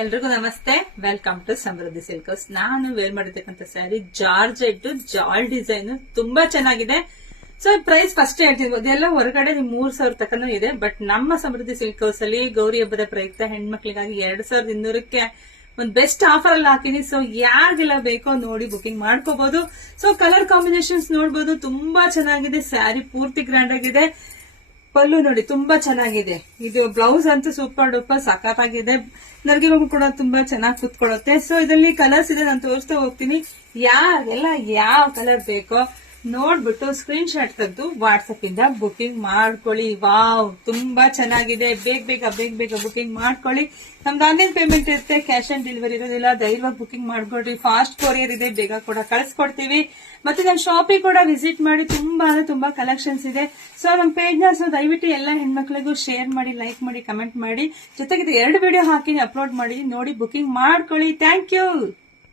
ಎಲ್ರಿಗೂ ನಮಸ್ತೆ. Welcome to Samruddhi silks. ನಾನು ವೇರ್ ಮಾಡಿರ್ತಕ್ಕಂಥ ಸ್ಯಾರಿ ಜಾರ್ಜೆಟ್ ಜಾಲ್ ಡಿಸೈನ್ ತುಂಬಾ ಚೆನ್ನಾಗಿದೆ. ಸೊ ಪ್ರೈಸ್ ಫಸ್ಟ್ ಹೇಳ್ತೀನಿ, ಇದೆಲ್ಲ ಹೊರಗಡೆ 3,000 ತಕನೂ ಇದೆ. ಬಟ್ ನಮ್ಮ ಸಮೃದ್ಧಿ ಸಿಲ್ಕ್ಸ್ ಅಲ್ಲಿ ಗೌರಿ ಹಬ್ಬದ ಪ್ರಯುಕ್ತ ಹೆಣ್ಮಕ್ಳಿಗಾಗಿ 2,200ಕ್ಕೆ ಒಂದು ಬೆಸ್ಟ್ ಆಫರ್ ಅಲ್ಲಿ ಹಾಕಿನಿ. ಸೊ ಯಾರಿಗೆಲ್ಲ ಬೇಕೋ ನೋಡಿ ಬುಕಿಂಗ್ ಮಾಡ್ಕೋಬಹುದು. ಸೊ ಕಲರ್ ಕಾಂಬಿನೇಷನ್ಸ್ ನೋಡಬಹುದು, ತುಂಬಾ ಚೆನ್ನಾಗಿದೆ. ಸ್ಯಾರಿ ಪೂರ್ತಿ ಗ್ರ್ಯಾಂಡ್ ಆಗಿದೆ. ಪಲ್ಲು ನೋಡಿ ತುಂಬಾ ಚೆನ್ನಾಗಿದೆ. ಇದು ಬ್ಲೌಸ್ ಅಂತೂ ಸೂಪರ್ ಡೂಪರ್ ಸಖತ್ತಾಗಿದೆ. ನರ್ಗಿಗೂ ಕೂಡ ತುಂಬಾ ಚೆನ್ನಾಗಿ ಕೂತ್ಕೊಳ್ಳುತ್ತೆ. ಸೊ ಇದರಲ್ಲಿ ಕಲರ್ಸ್ ಇದೆ, ನಾನು ತೋರಿಸ್ತಾ ಹೋಗ್ತೀನಿ. ಯಾರಿಗೆಲ್ಲ ಯಾವ ಕಲರ್ ಬೇಕೋ ನೋಡ್ಬಿಟ್ಟು ಸ್ಕ್ರೀನ್ ಶಾಟ್ ತೆಗೆದು ವಾಟ್ಸ್ಆಪ್ ಇಂದ ಬುಕಿಂಗ್ ಮಾಡ್ಕೊಳ್ಳಿ. ವಾವ್, ತುಂಬಾ ಚೆನ್ನಾಗಿದೆ. ಬೇಗ ಬುಕಿಂಗ್ ಮಾಡ್ಕೊಳ್ಳಿ. ನಮ್ದು ಆನ್ಲೈನ್ ಪೇಮೆಂಟ್ ಇರುತ್ತೆ, ಕ್ಯಾಶ್ ಆನ್ ಡೆಲಿವರಿ ಇರೋದಿಲ್ಲ. ಧೈರ್ಯವಾಗಿ ಬುಕಿಂಗ್ ಮಾಡ್ಕೊಳ್ರಿ. ಫಾಸ್ಟ್ ಕೊರಿಯರ್ ಇದೆ, ಬೇಗ ಕೂಡ ಕಳಿಸ್ಕೊಡ್ತೀವಿ. ಮತ್ತೆ ನಮ್ಮ ಶಾಪಿಗೆ ಕೂಡ ವಿಸಿಟ್ ಮಾಡಿ. ತುಂಬಾ ಕಲೆಕ್ಷನ್ಸ್ ಇದೆ. ಸೊ ನಮ್ಮ ಪೇಜ್ ನ ದಯವಿಟ್ಟು ಎಲ್ಲ ಹೆಣ್ಮಕ್ಳಿಗೂ ಶೇರ್ ಮಾಡಿ, ಲೈಕ್ ಮಾಡಿ, ಕಮೆಂಟ್ ಮಾಡಿ. ಜೊತೆಗೆ 2 ವಿಡಿಯೋ ಹಾಕಿ ಅಪ್ಲೋಡ್ ಮಾಡಿ. ನೋಡಿ ಬುಕಿಂಗ್ ಮಾಡ್ಕೊಳ್ಳಿ. Thank you.